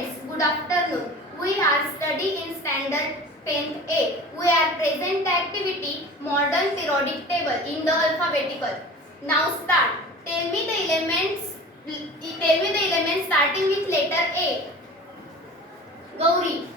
students, good afternoon. We are studying in standard 10th A. We are present the activity modern periodic table in the alphabetical. Now start. Tell me the elements. Tell me the elements starting with letter A. Gauri.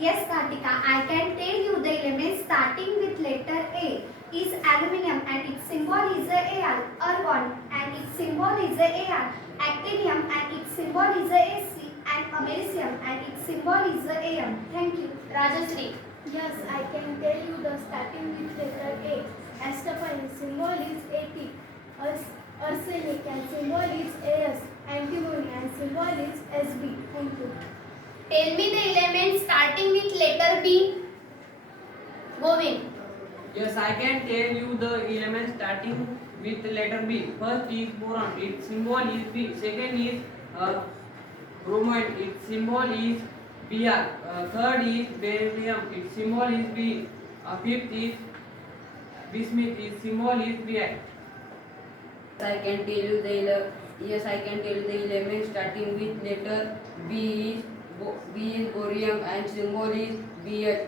Yes, Kartika, I can tell you the elements starting with letter A is aluminium and its symbol is a Ar. Argon and its symbol is a Ar. Actinium and its symbol is a Ac. And americium and its symbol is a Am. Thank you. Rajashree. Yes, I can tell you the starting with letter A. Astaphyl symbol is At. Arsenic and symbol is As. Antimony and symbol is Sb. Thank you. Tell me the elements starting with letter B. Govind. Yes, I can tell you the elements starting with letter B. First is boron, its symbol is B. Second is bromine, its symbol is Br. Third is beryllium, its symbol is B. Fifth is bismuth, its symbol is Bi. I can tell you the elements starting with letter B is borium and symbol is Bh.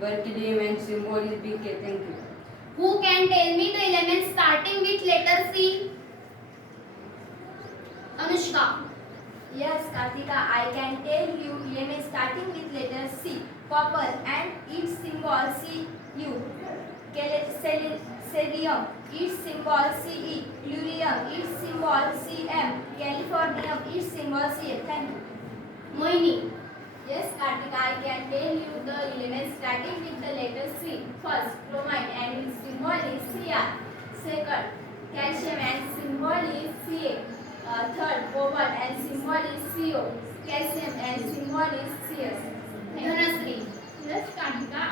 Berkelium and symbol is Bk. Thank you. Who can tell me the elements starting with letter C? Anushka. Yes, Kartika, I can tell you elements starting with letter C. Copper and its symbol Cu. Cerium, its symbol Ce. Curium, its symbol Cm. Californium, its symbol Ca. Thank you. Mohini. Yes, Kartika, I can tell you the elements starting with the letter C. First, bromine and its symbol is Cr. Second, calcium and symbol is Ca. Third, cobalt and symbol is Co. Calcium and symbol is Cs. Dhanasri. Yes, Kartika,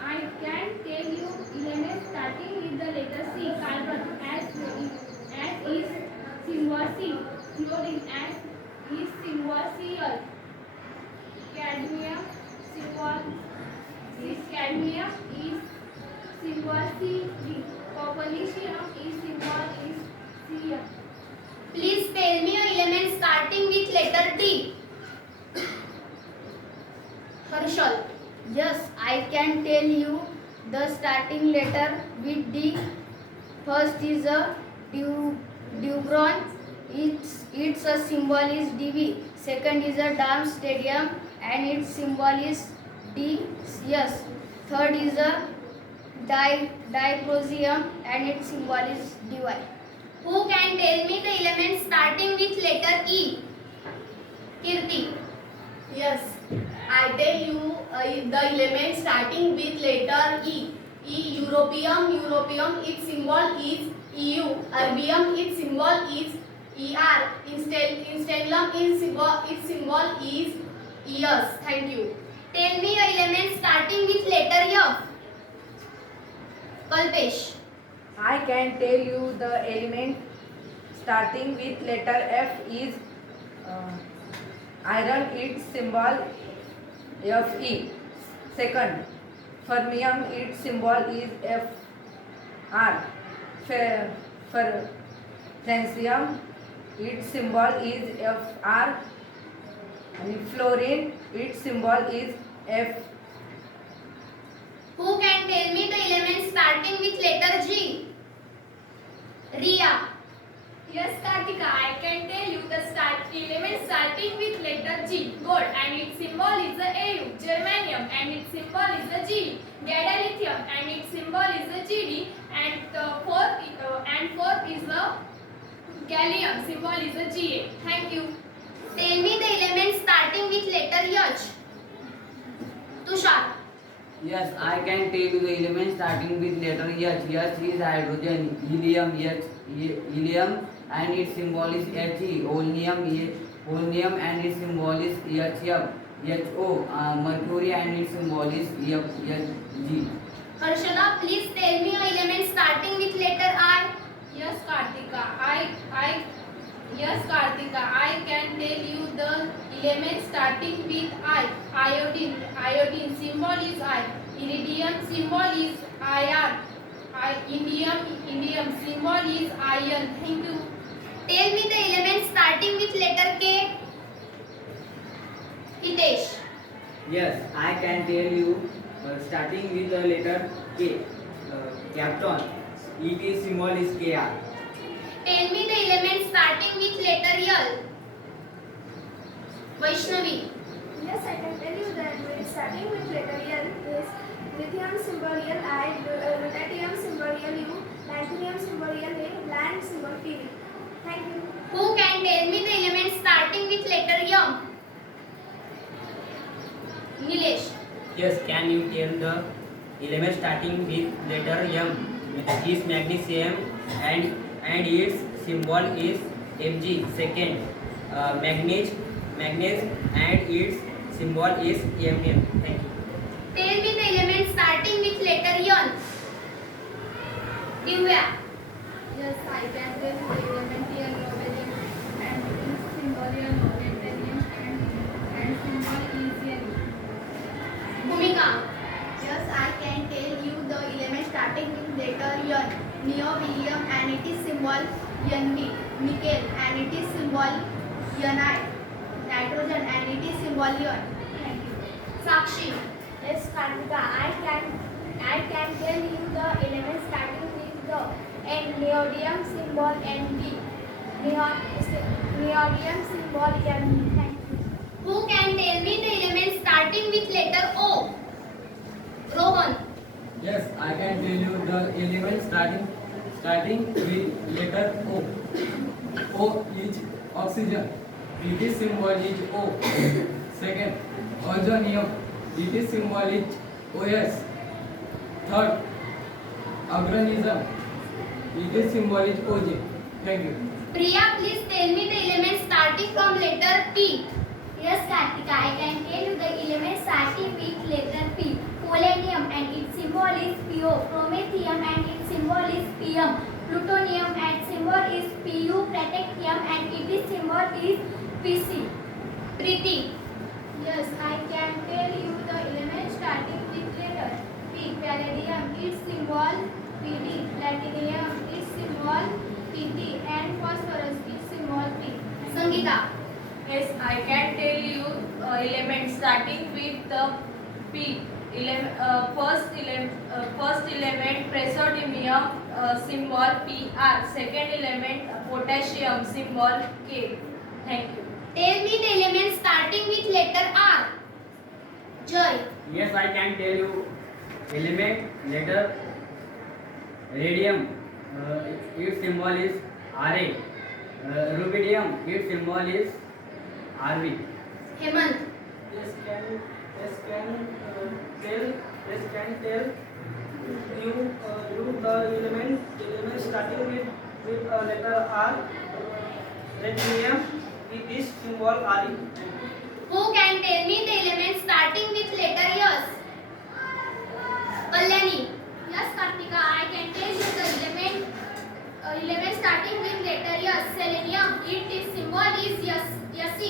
I can tell you elements starting with the letter C. Carbon as is symbol C. Chlorine as is symbol Cl. Cadmium is symbol Cg. Potassium is symbol is Cl. Please tell me your elements starting with letter D. Harshal. Yes, I can tell you the starting letter with D. First is a Dubron. Its a symbol is Dv. Second is a Dam Stadium and its symbol is D. Yes. Third is a Diprosium and its symbol is Dy. Who can tell me the elements starting with letter E? Kirti. Yes, I tell you the elements starting with letter E. Europium, its symbol is Eu. Erbium, its symbol is Er. Installum, its symbol is ES. Thank you. Tell me your elements starting with letter F. Kalpesh. I can tell you the element starting with letter F is iron, its symbol Fe. Second, fermium, its symbol is Fr. Francium, its symbol is Fr. And fluorine, its symbol is F. Who can tell me the elements starting with letter G? Riya. Yes, Kartika, I can tell you the elements starting with letter G. Gold and its symbol is the Au. Germanium and its symbol is the G. Gadolinium and its symbol is the Gd. And fourth is the gallium. Symbol is the Ga. Thank you. Tell me the elements starting with letter H. Tushar. Yes, I can tell you the elements starting with letter H. H is hydrogen, helium and its symbol is He. Polonium and its symbol is HF. HO. Mercury and its symbol is Fg. Harshala, please tell me your elements starting with letter I. Yes, Kartika, I can tell you the elements starting with I. Iodine symbol is I. Iridium symbol is Ir. Indium symbol is iron. Thank you. Tell me the elements starting with letter K. Yes, I can tell you starting with the letter K. Captain. It symbol is KR. Tell me the elements starting with letter L. Vaishnavi. Yes, I can tell you that starting with letter L is lithium symbol Li, ruthenium symbol Lu, lanthanum symbol La, land symbol Pv. Thank you. Who can tell me the elements starting with letter M? Nilesh. Yes, can you tell the element starting with letter M? It is magnesium and its symbol is Mg. Second, magnesium and its symbol is Mn. Thank you. Tell me the elements starting with letter N. Divya. Yes, I can tell the element here nobelium and its symbol here nobelium and symbol is N. Bhumika. Yes, I can tell you the element starting with letter N. Neodymium and it is symbol Nb. Nickel and it is symbol Ni. Nitrogen and it is symbol N. Thank you. Sakshi. Yes, Kartika, I can tell you the element starting with the N. Neodymium symbol Nb. Neodymium symbol Nb. Thank you. Who can tell me the elements starting with letter O? Rohan. Yes, I can tell you the element starting with letter O. O is oxygen. Its symbol is O. Second, ozonium. Its symbol is OS. Third, organism. Its symbol is OG. Thank you. Priya, please tell me the elements starting from letter P. Yes, Kartika, I can tell you the element starting with letter P. Polonium and its symbol is PO. Promethium and its symbol is PM. Plutonium and symbol is Pu. Protactium and its symbol is Pc. Preeti. Yes, I can tell you the element starting with letter P. Palladium, its symbol Pd. Platinum, its symbol Pt. And phosphorus, its symbol P. Sangeeta. Yes, I can tell you element starting with the P. First element praseodymium symbol Pr. Second element potassium symbol K. Thank you. Tell me the elements starting with letter R. Joy. Yes, I can tell you element letter radium. Its symbol is Ra. Rubidium. Its symbol is Rv. Hemant. Yes, can tell you the element starting with letter R. Radium. This symbol Re. Who can tell me the elements starting with letter S? Kalyani. Yes, Kartika, I can tell you the element starting with letter S. Selenium, its symbol is Sc.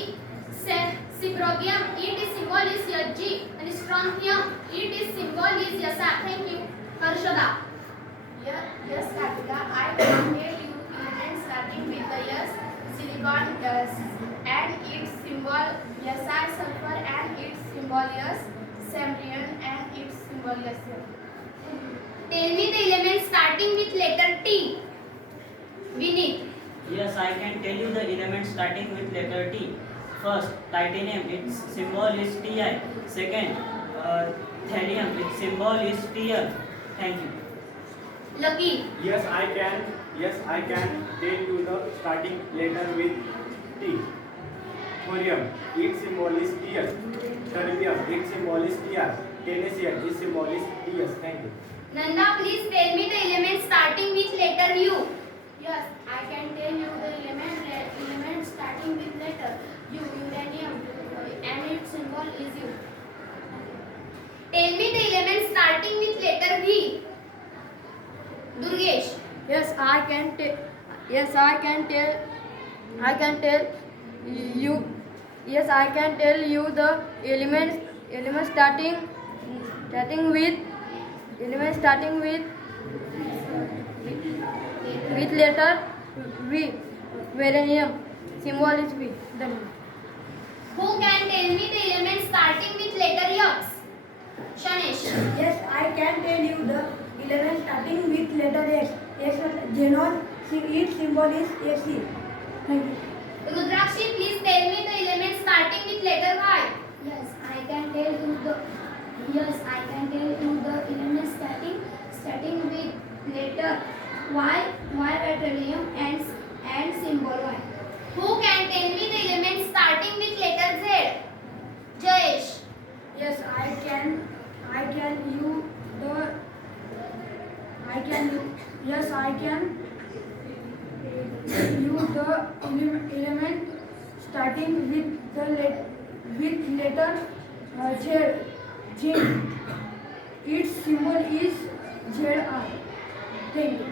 Sibrogium, its symbol is Sg. And strontium, its symbol is Sa. Thank you. Harshada. Yes, Kartika, I can tell you elements starting with the S. Silicon and its symbol Si, sulfur and its symbol S. Samarium and its symbol Sm. Tell me the elements starting with letter T. Vinit. Yes, I can tell you the elements starting with letter T. First, titanium, its symbol is Ti. Second, thallium, its symbol is Tl. Thank you. Lucky. Yes, I can tell you the starting letter with T. Thorium, its symbol is Tl. Terbium, its symbol is Tr. Tennessine, its symbol is Ts. Thank you. Nanda, please tell me the elements starting with letter U. Yes, I can tell you the element starting with letter U. Uranium and its symbol is U. Tell me the elements starting with letter V. Durgesh. Yes, I can tell you. Yes, I can tell you the elements starting with letter V. Uranium symbol is V. Then Who can tell me the elements starting with letter Shanesh. Yes, I can tell you the element starting with letter X. X xenon, its symbol is Xe. Thank you. Rudrakshi, please tell me the element starting with letter Y. Yes, I can tell you the element starting with letter Y, beryllium and symbol Y. Who can tell me the element starting with letter Z? Jayesh. Yes, I can use the element starting with letter Z. Its symbol is ZR. Thank you.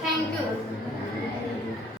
Thank you.